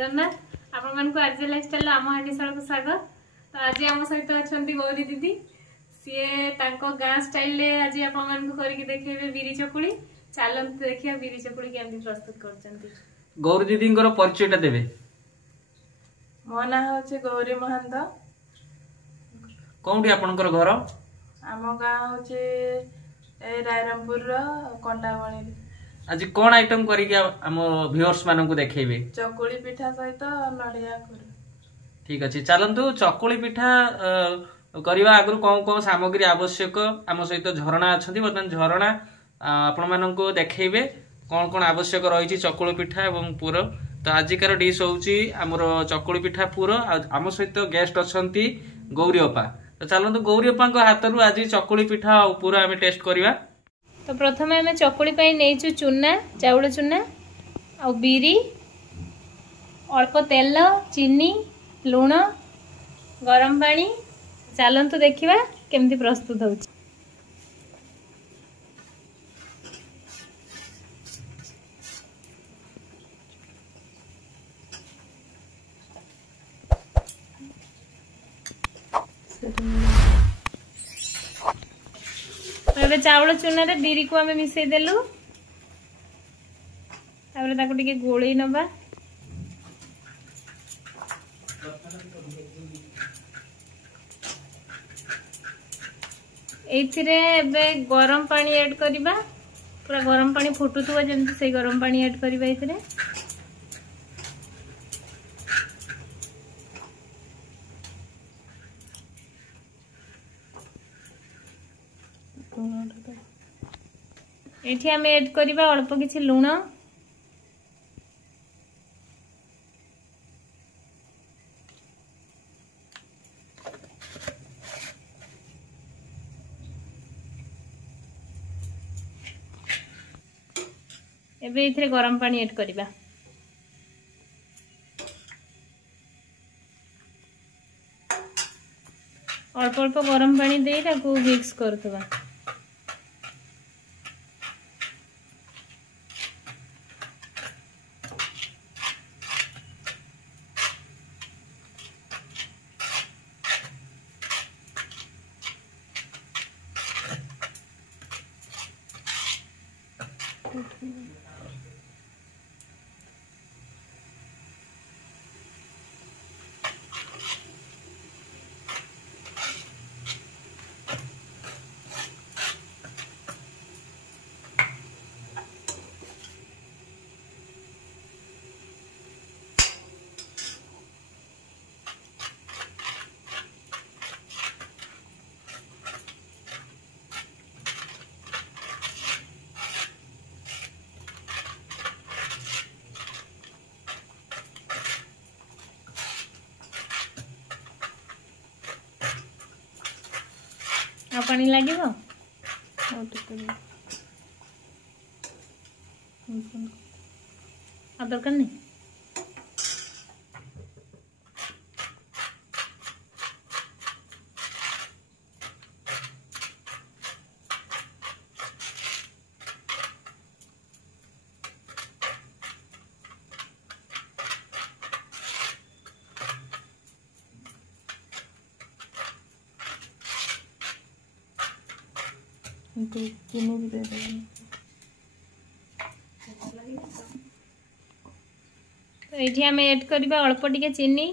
जगन्नाथ आपण आज लाइफस्टाइल आम हांडीशाल को स्वागत। तो आज आम सहित अच्छा गौरी दीदी सी गाँ स्टाइल आज आपण करके देखेबे बिरी चकुली। चलते देखिए बिरी चकुली केमती प्रस्तुत कर। गौरी दीदी परिचयटा देबे। मो ना हूँ गौरी महंत। कौटी आपनकर घर? आम गाँ हूँ रायरंगपुर कंटाबणी। आज कौन आइटम करके आम व्यूअर्स मानक देखेबे? चकुली पिठा सहित नड़िया खुर। ठीक अच्छे चलतु चकुली पिठा करने आगु कौन कौन सामग्री आवश्यक आम सहित झरणा अच्छा बर्तमान झरणा आपण मानक देखेबे कौन कौन आवश्यक रही चकुली पिठा एवं पुर। तो आजिकार डिश होउची आमर चकुली पिठा पुर। आम सहित गेस्ट अच्छा गौरी अपा। तो चलतु गौरी अपा हाथ रू आज चकुली पिठा और पुर आम टेस्ट करवा। तो प्रथम आम चकुली नहीं चूना चाउल चूना आ बिरी अल्प तेल चीनी लुण गरम पानी। चलतु देखिबा केमती प्रस्तुत होउची। तो चाउल चूना रे बिरी को आम मिसई देलु ताको टिके गोळई नबा। एथिरे एबे गरम पानी ऐड करिबा। पूरा गरम पानी फुटुथुवा जेमति से गरम पानी ऐड करिबा। एथिरे एठी आम ऐड करिबा अल्प किछि लुण एबे इथरे गरम पानी ऐड करिबा। अल्प अल्प गरम पानी दे ताको मिक्स करथबा। आ पानी लगे दरकार नहीं। चीनी भी दे देंगे। तो ये आम ऐड करवा अल्प टिके चीनी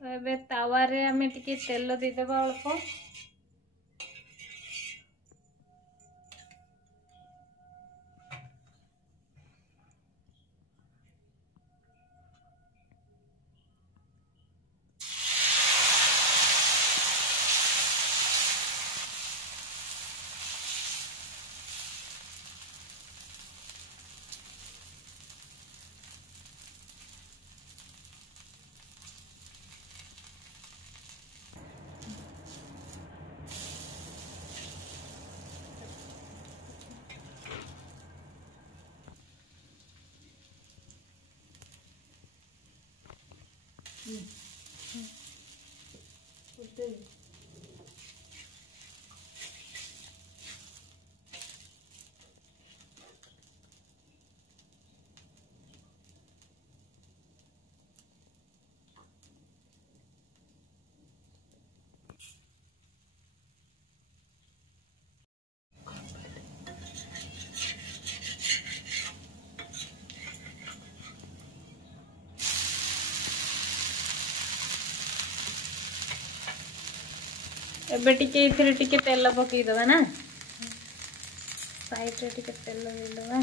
तो एबे तावा रे आमे टिके तेल दे देबा अल्प। एबे टिके इथिरे टिके तेल पकई दबा ना साइड रे टिके तेल दे दबा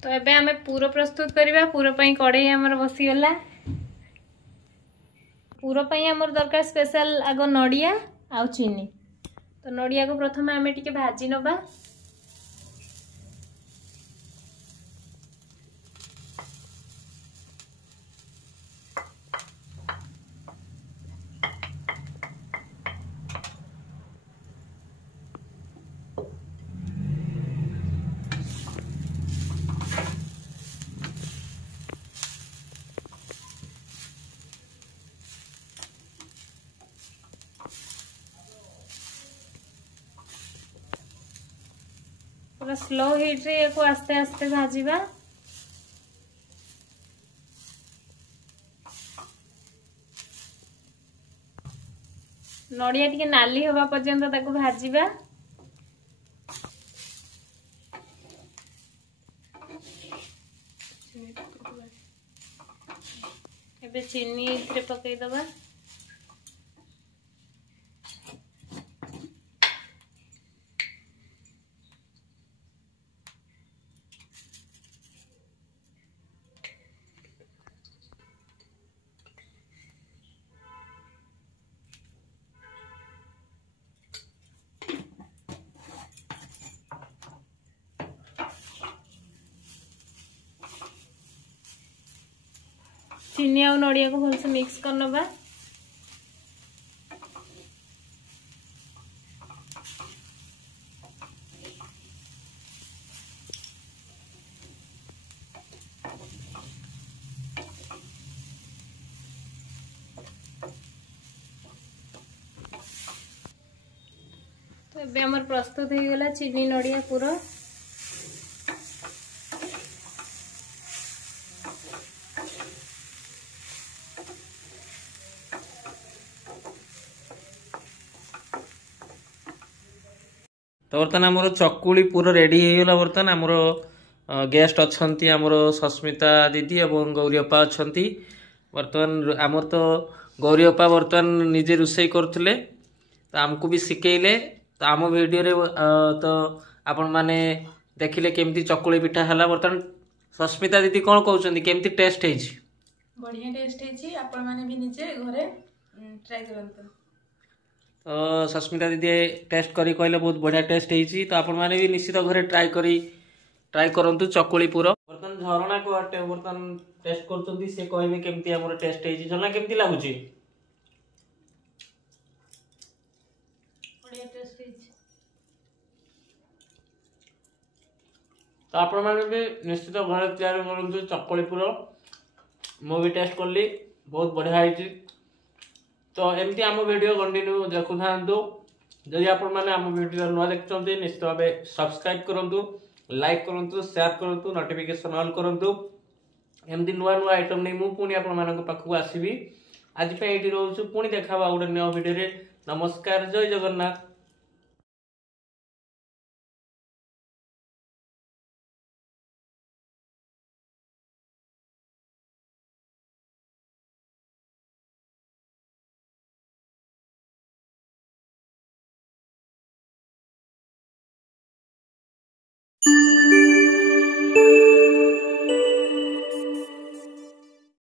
तो एबे हमें पूरो प्रस्तुत करबा पूरो पई कड़ाई हमर बसी गला पूरो पई हमर दरकार स्पेशल आगो नडिया आ चीनी तो नडिया को प्रथम हमें टिके भाजी नबा पूरा स्लो हीट रे को आस्ते आस्ते भाजीबा नडिया टिके नाली होबा पर्यंत ताको भाजीबा एबे चीनी इथरे पकई दबा चीनी आ नडिया को भलसे मिक्स कर नबा तो एबे हमर प्रस्तुत हो गला चीनी नडिया पूरा तो बर्तमान आमर चकुली पूरा रेडी होगा बर्तमान आमर गेस्ट अच्छा आमर सस्मिता दीदी और गौरीअपा अच्छा बर्तमान आमर तो गौरीअपा बर्तमान निजे रोषे करते तो आमको भी शिखेले तो आम वीडियो रे तो आपण मैंने देखिले केमती चकुली पिठा है बर्तमान सस्मिता दीदी कौन कहते केमती टेस्ट है बढ़िया टेस्ट है आपण माने भी निजे घरे ट्राई करंतु तो सस्मिता दीदी टेस्ट करी कहले बहुत बढ़िया टेस्ट है तो आपण मैंने भी निश्चित घरे ट्राई करंतु चकुली पूरा बर्तमान झरणा को बर्तमान टेस्ट करछंती से कहबे केमती हमर टेस्ट है झरणा केमती लागुची बढ़िया टेस्ट है तो आपण मैंने भी निश्चित घरे तैयार करंतु चकुली पूरा मु भी टेस्ट करली बहुत बढ़िया है तो एमती आम वीडियो कंटिन्यू देखु था जदि आपण मैंने आम वीडियो नुआ देखते निश्चित भाव सब्सक्राइब करूँ लाइक करूँ शेयर करूँ नोटिफिकेशन ऑल करूँ एमती नुआ नुआ आइटम नहीं मुझे पुणी आपण मान पाखक आसबि आज ये रोचु पुणी देखा गोटे नुआ वीडियो नमस्कार जय जगन्नाथ।